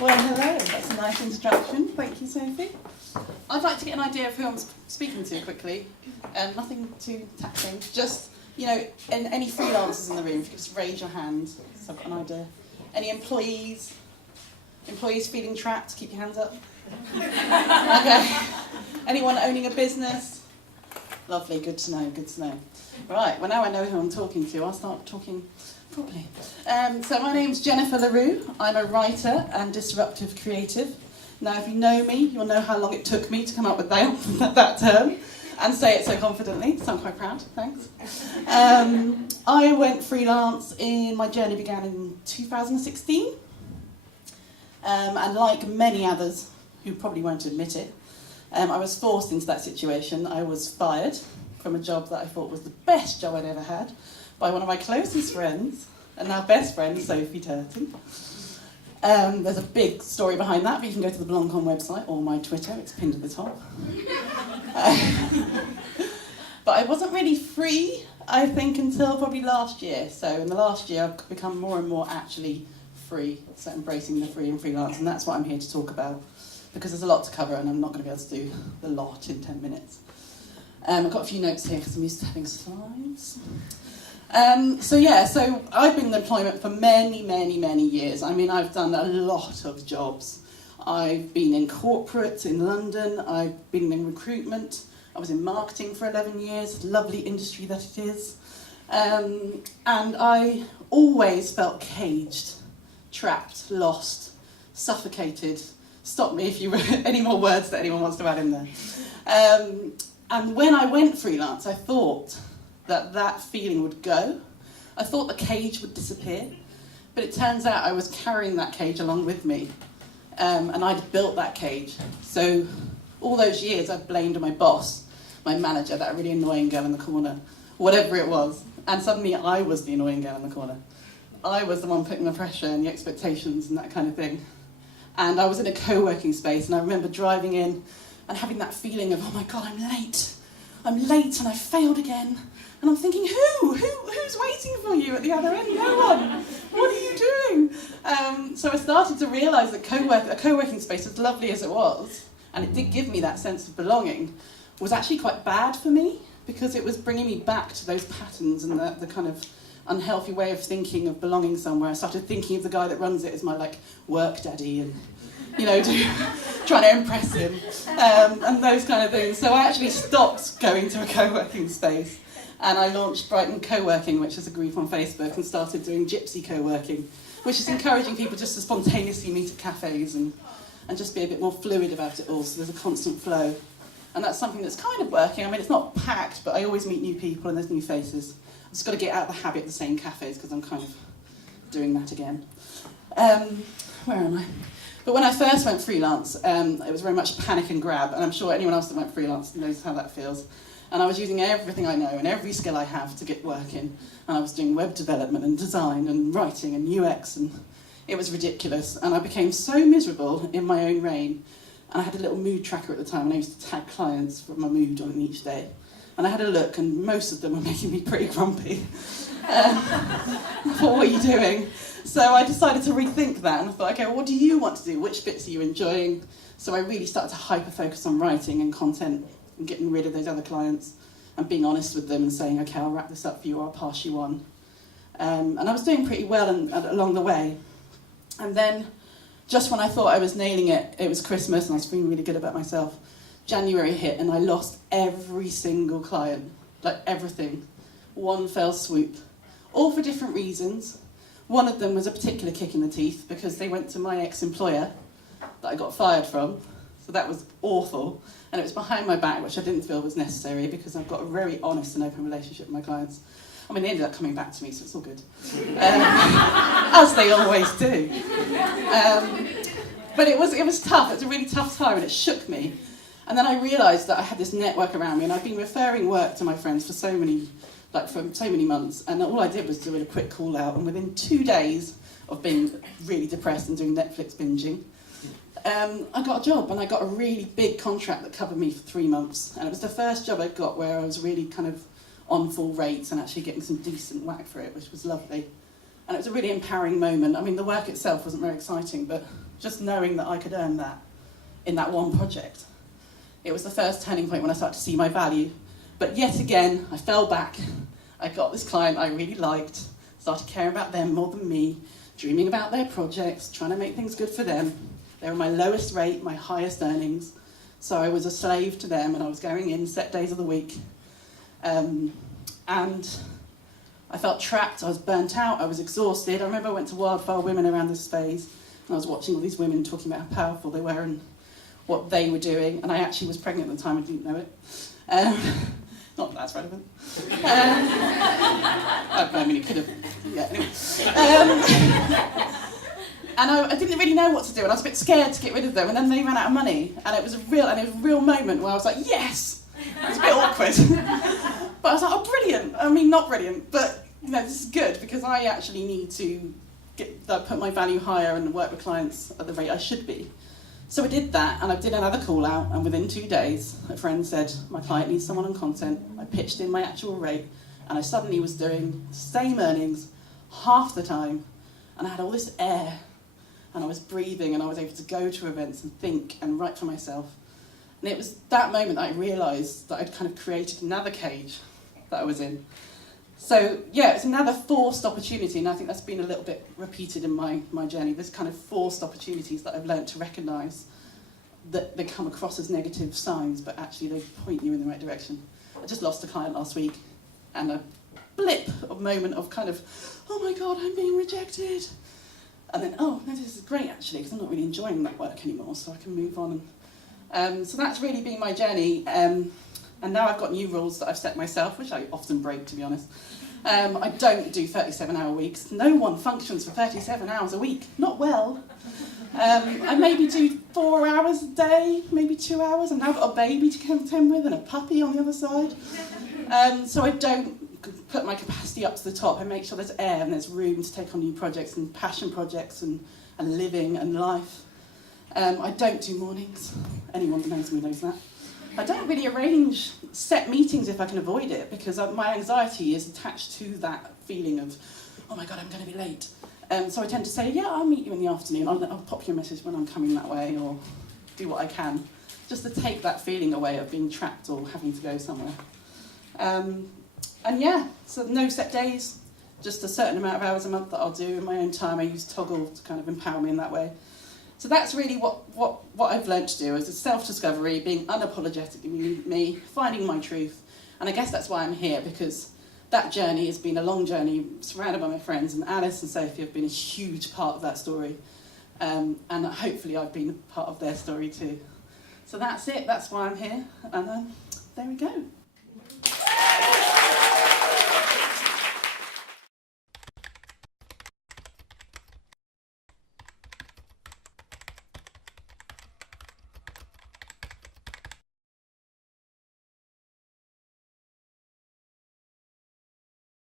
Well, hello. That's a nice introduction. Thank you, Sophie. I'd like to get an idea of who I'm speaking to quickly. Nothing too taxing. Just, any freelancers in the room, if you could just raise your hand so I've got an idea. Any employees? Employees feeling trapped? Keep your hands up. Okay. Anyone owning a business? Lovely. Good to know. Good to know. Right. Well, now I know who I'm talking to. I'll start talking properly. So my name's Jennifer Roux. I'm a writer and disruptive creative. Now, if you know me, you'll know how long it took me to come up with that term and say it so confidently, so I'm quite proud, thanks. I went freelance my journey began in 2016. And like many others who probably won't admit it, I was forced into that situation. I was fired from a job that I thought was the best job I'd ever had by one of my closest friends, and now best friend, Sophie Turton. There's a big story behind that, but you can go to the Blancon website or my Twitter, it's pinned at the top. But I wasn't really free, I think, until probably last year. So in the last year, I've become more and more actually free, so embracing the free and freelance, and that's what I'm here to talk about, because there's a lot to cover and I'm not going to be able to do the lot in 10 minutes. I've got a few notes here because I'm used to having slides. So I've been in employment for many, many, many years. I mean, I've done a lot of jobs. I've been in corporate in London, I've been in recruitment, I was in marketing for 11 years, lovely industry that it is. And I always felt caged, trapped, lost, suffocated. Stop me if you any more words that anyone wants to add in there. And when I went freelance, I thought that feeling would go. I thought the cage would disappear, but it turns out I was carrying that cage along with me, and I'd built that cage. So all those years I blamed my boss, my manager, that really annoying girl in the corner, whatever it was, and suddenly I was the annoying girl in the corner. I was the one putting the pressure and the expectations and that kind of thing. And I was in a co-working space, and I remember driving in and having that feeling of, oh my God, I'm late and I failed again. And I'm thinking, who's waiting for you at the other end? No one. What are you doing? So I started to realise that a co-working space, as lovely as it was, and it did give me that sense of belonging, was actually quite bad for me, because it was bringing me back to those patterns and the kind of unhealthy way of thinking of belonging somewhere. I started thinking of the guy that runs it as my work daddy, and trying to impress him, and those kind of things. So I actually stopped going to a co-working space, and I launched Brighton Co-working, which is a group on Facebook, and started doing gypsy co-working, which is encouraging people just to spontaneously meet at cafes and just be a bit more fluid about it all, so there's a constant flow. And that's something that's kind of working. I mean, it's not packed, but I always meet new people and there's new faces. I've just got to get out of the habit of the same cafes, because I'm kind of doing that again. Where am I? But when I first went freelance, it was very much panic and grab, and I'm sure anyone else that went freelance knows how that feels. And I was using everything I know and every skill I have to get working, and I was doing web development and design and writing and UX, and it was ridiculous. And I became so miserable in my own reign, and I had a little mood tracker at the time, and I used to tag clients for my mood on each day. And I had a look, and most of them were making me pretty grumpy. I thought, what are you doing? So I decided to rethink that, and I thought, okay, well, what do you want to do? Which bits are you enjoying? So I really started to hyper-focus on writing and content and getting rid of those other clients and being honest with them and saying, okay, I'll wrap this up for you, or I'll pass you on. And I was doing pretty well along the way. And then, just when I thought I was nailing it, it was Christmas and I was feeling really good about myself. January hit and I lost every single client, everything. One fell swoop, all for different reasons. One of them was a particular kick in the teeth, because they went to my ex-employer that I got fired from, so that was awful. And it was behind my back, which I didn't feel was necessary, because I've got a very honest and open relationship with my clients. I mean, they ended up coming back to me, so it's all good. As they always do. But it was tough. It was a really tough time, and it shook me. And then I realised that I had this network around me, and I'd been referring work to my friends for so many months, and all I did was do a quick call out, and within 2 days of being really depressed and doing Netflix binging, I got a job, and I got a really big contract that covered me for 3 months, and it was the first job I got where I was really kind of on full rates and actually getting some decent whack for it, which was lovely. And it was a really empowering moment. I mean, the work itself wasn't very exciting, but just knowing that I could earn that in that one project. It was the first turning point when I started to see my value. But yet again, I fell back. I got this client I really liked, started caring about them more than me, dreaming about their projects, trying to make things good for them. They were my lowest rate, my highest earnings. So I was a slave to them, and I was going in set days of the week. And I felt trapped, I was burnt out, I was exhausted. I remember I went to Wildfire Women around this phase, and I was watching all these women talking about how powerful they were and what they were doing. And I actually was pregnant at the time, I didn't know it. Not that that's relevant. I mean, it could have, yeah, anyway. And I didn't really know what to do, and I was a bit scared to get rid of them, and then they ran out of money, and it was a real moment where I was like, yes! It was a bit awkward. But I was like, oh, brilliant. I mean, not brilliant, but this is good, because I actually need to put my value higher and work with clients at the rate I should be. So I did that, and I did another call out, and within 2 days, a friend said, my client needs someone on content. I pitched in my actual rate, and I suddenly was doing the same earnings half the time, and I had all this air, and I was breathing, and I was able to go to events and think and write for myself. And it was that moment that I realised that I'd kind of created another cage that I was in. So yeah, it's another forced opportunity, and I think that's been a little bit repeated in my journey. There's kind of forced opportunities that I've learnt to recognise that they come across as negative signs, but actually they point you in the right direction. I just lost a client last week, and a blip of moment of kind of, oh my God, I'm being rejected. And then, oh, no, this is great actually, because I'm not really enjoying that work anymore, so I can move on. So that's really been my journey. And now I've got new rules that I've set myself, which I often break, to be honest. I don't do 37-hour weeks. No one functions for 37 hours a week. Not well. I maybe do 4 hours a day, maybe 2 hours. I've now got a baby to contend with and a puppy on the other side. So I don't put my capacity up to the top. I make sure there's air and there's room to take on new projects and passion projects and living and life. I don't do mornings. Anyone that knows me knows that. I don't really arrange set meetings if I can avoid it, because my anxiety is attached to that feeling of, oh my God, I'm going to be late. So I tend to say, yeah, I'll meet you in the afternoon. I'll pop you a message when I'm coming that way, or do what I can, just to take that feeling away of being trapped or having to go somewhere. And yeah, so no set days, just a certain amount of hours a month that I'll do in my own time. I use Toggle to kind of empower me in that way. So that's really what I've learnt to do, is a self-discovery, being unapologetically me, finding my truth. And I guess that's why I'm here, because that journey has been a long journey, surrounded by my friends, and Alice and Sophie have been a huge part of that story. And hopefully I've been a part of their story too. So that's it, that's why I'm here, and there we go.